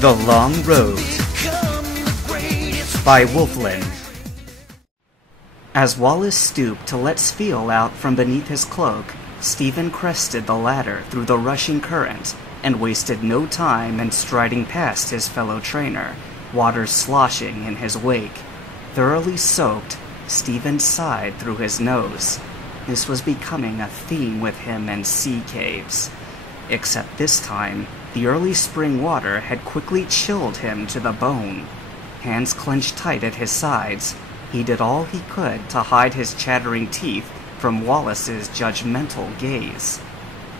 The Long Road by Wolfland. As Wallace stooped to let Spiel out from beneath his cloak, Stephen crested the ladder through the rushing current and wasted no time in striding past his fellow trainer, water sloshing in his wake. Thoroughly soaked, Stephen sighed through his nose. This was becoming a theme with him and sea caves. Except this time, the early spring water had quickly chilled him to the bone. Hands clenched tight at his sides, he did all he could to hide his chattering teeth from Wallace's judgmental gaze.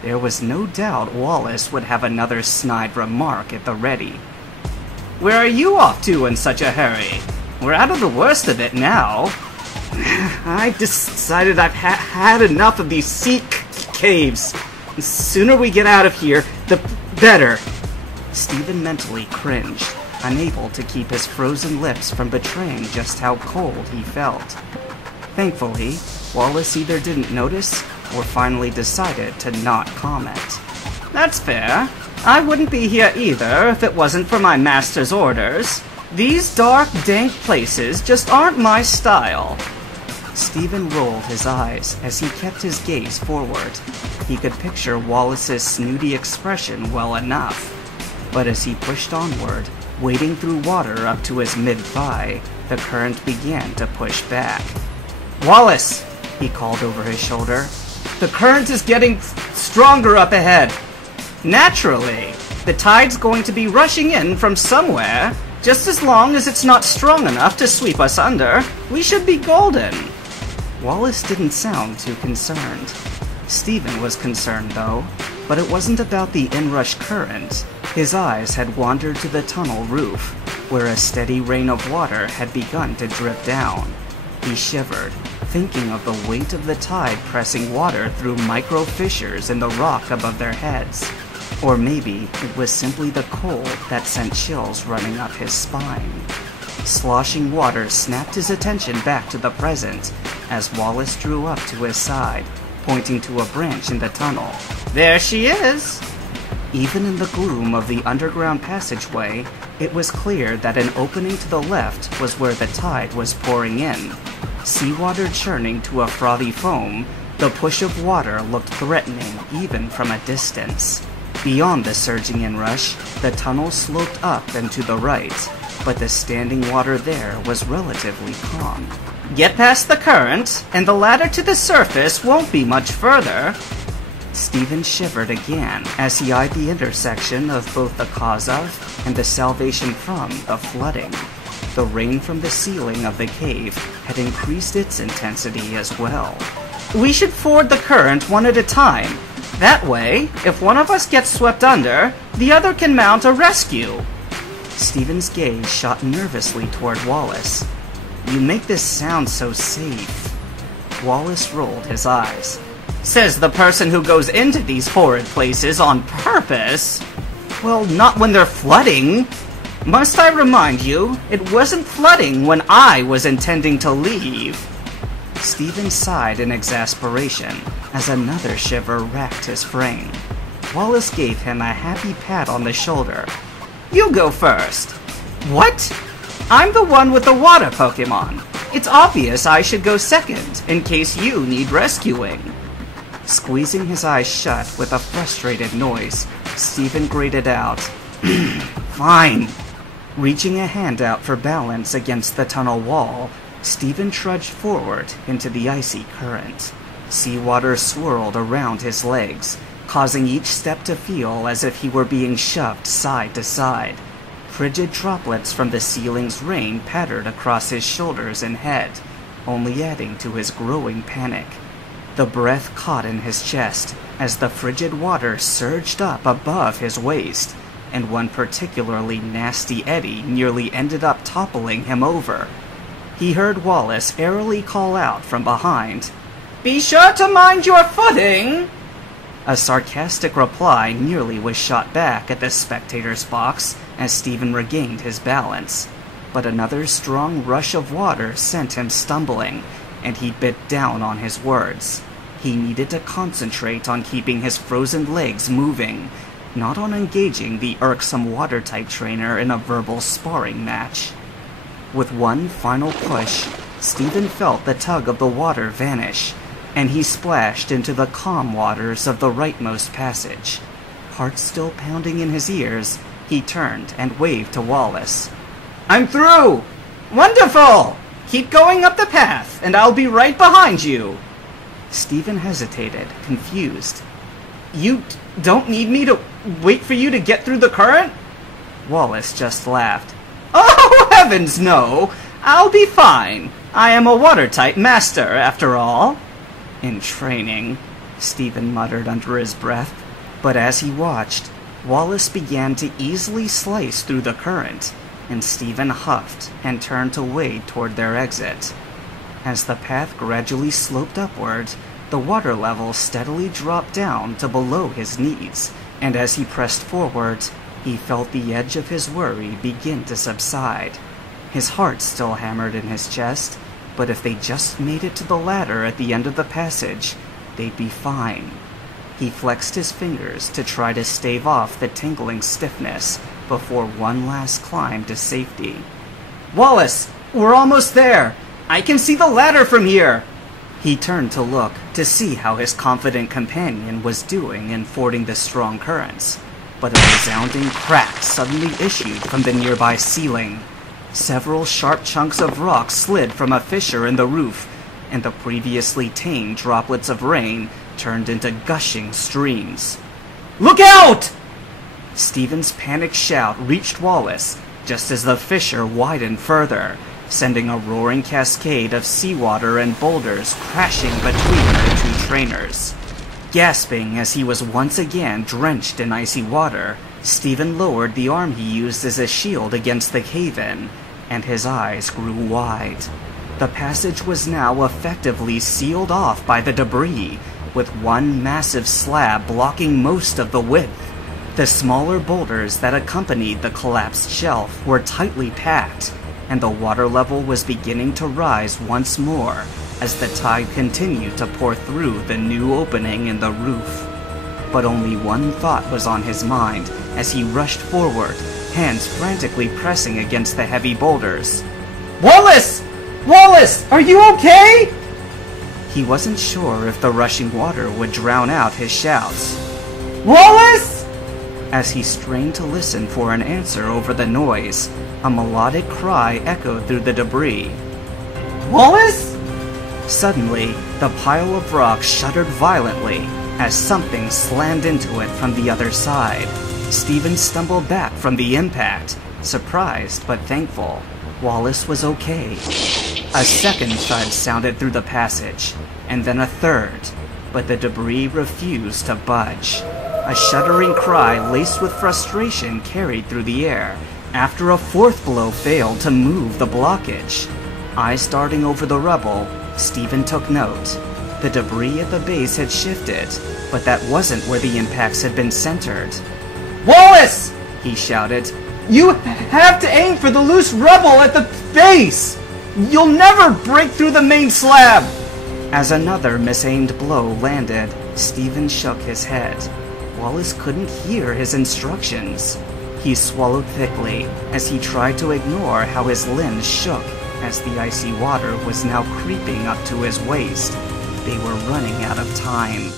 There was no doubt Wallace would have another snide remark at the ready. "Where are you off to in such a hurry? We're out of the worst of it now." "I decided I've had enough of these sea caves. The sooner we get out of here, the better." Stephen mentally cringed, unable to keep his frozen lips from betraying just how cold he felt. Thankfully, Wallace either didn't notice or finally decided to not comment. "That's fair. I wouldn't be here either if it wasn't for my master's orders. These dark, dank places just aren't my style." Stephen rolled his eyes as he kept his gaze forward. He could picture Wallace's snooty expression well enough. But as he pushed onward, wading through water up to his mid-thigh, the current began to push back. "Wallace!" he called over his shoulder. "The current is getting stronger up ahead." "Naturally. The tide's going to be rushing in from somewhere. Just as long as it's not strong enough to sweep us under, we should be golden." Wallace didn't sound too concerned. Stephen was concerned, though, but it wasn't about the inrush current. His eyes had wandered to the tunnel roof, where a steady rain of water had begun to drip down. He shivered, thinking of the weight of the tide pressing water through micro fissures in the rock above their heads. Or maybe it was simply the cold that sent chills running up his spine. Sloshing water snapped his attention back to the present as Wallace drew up to his side, pointing to a branch in the tunnel. "There she is!" Even in the gloom of the underground passageway, it was clear that an opening to the left was where the tide was pouring in. Seawater churning to a frothy foam, the push of water looked threatening even from a distance. Beyond the surging inrush, the tunnel sloped up and to the right, but the standing water there was relatively calm. "Get past the current, and the ladder to the surface won't be much further." Stephen shivered again as he eyed the intersection of both the cause of and the salvation from the flooding. The rain from the ceiling of the cave had increased its intensity as well. "We should ford the current one at a time. That way, if one of us gets swept under, the other can mount a rescue." Stephen's gaze shot nervously toward Wallace. "You make this sound so safe." Wallace rolled his eyes. "Says the person who goes into these horrid places on purpose." "Well, not when they're flooding. Must I remind you, it wasn't flooding when I was intending to leave." Stephen sighed in exasperation as another shiver racked his frame. Wallace gave him a happy pat on the shoulder. "You go first." "What? I'm the one with the water Pokemon. It's obvious I should go second, in case you need rescuing." Squeezing his eyes shut with a frustrated noise, Stephen grated out, "Fine." Reaching a hand out for balance against the tunnel wall, Stephen trudged forward into the icy current. Seawater swirled around his legs, causing each step to feel as if he were being shoved side to side. Frigid droplets from the ceiling's rain pattered across his shoulders and head, only adding to his growing panic. The breath caught in his chest as the frigid water surged up above his waist, and one particularly nasty eddy nearly ended up toppling him over. He heard Wallace airily call out from behind, "Be sure to mind your footing!" A sarcastic reply nearly was shot back at the spectator's box as Stephen regained his balance, but another strong rush of water sent him stumbling, and he bit down on his words. He needed to concentrate on keeping his frozen legs moving. not on engaging the irksome water-type trainer in a verbal sparring match. With one final push, Stephen felt the tug of the water vanish, and he splashed into the calm waters of the rightmost passage. Heart still pounding in his ears, he turned and waved to Wallace. "I'm through! Wonderful! Keep going up the path, and I'll be right behind you." Stephen hesitated, confused. "You don't need me to wait for you to get through the current?" Wallace just laughed. "Oh, heavens no! I'll be fine. I am a watertight master, after all." "In training," Stephen muttered under his breath. But as he watched, Wallace began to easily slice through the current, and Stephen huffed and turned to wade toward their exit. As the path gradually sloped upward, the water level steadily dropped down to below his knees, and as he pressed forward, he felt the edge of his worry begin to subside. His heart still hammered in his chest, but if they just made it to the ladder at the end of the passage, they'd be fine. He flexed his fingers to try to stave off the tingling stiffness before one last climb to safety. "Wallace, we're almost there! I can see the ladder from here!" He turned to look to see how his confident companion was doing in fording the strong currents, but a resounding crack suddenly issued from the nearby ceiling. Several sharp chunks of rock slid from a fissure in the roof, and the previously tame droplets of rain turned into gushing streams. "Look out!" Stephen's panicked shout reached Wallace just as the fissure widened further, sending a roaring cascade of seawater and boulders crashing between the two trainers. Gasping as he was once again drenched in icy water, Stephen lowered the arm he used as a shield against the cave-in, and his eyes grew wide. The passage was now effectively sealed off by the debris, with one massive slab blocking most of the width. The smaller boulders that accompanied the collapsed shelf were tightly packed, and the water level was beginning to rise once more as the tide continued to pour through the new opening in the roof. But only one thought was on his mind as he rushed forward, hands frantically pressing against the heavy boulders. "Wallace! Wallace! Are you okay?" He wasn't sure if the rushing water would drown out his shouts. "Wallace!" As he strained to listen for an answer over the noise, a melodic cry echoed through the debris. "Wallace?" Suddenly, the pile of rock shuddered violently as something slammed into it from the other side. Stephen stumbled back from the impact, surprised but thankful. Wallace was okay. A second thud sounded through the passage, and then a third, but the debris refused to budge. A shuddering cry laced with frustration carried through the air after a fourth blow failed to move the blockage. Eyes darting over the rubble, Stephen took note. The debris at the base had shifted, but that wasn't where the impacts had been centered. "Wallace!" he shouted. "You have to aim for the loose rubble at the base! You'll never break through the main slab!" As another misaimed blow landed, Stephen shook his head. Wallace couldn't hear his instructions. He swallowed thickly as he tried to ignore how his limbs shook as the icy water was now creeping up to his waist. They were running out of time.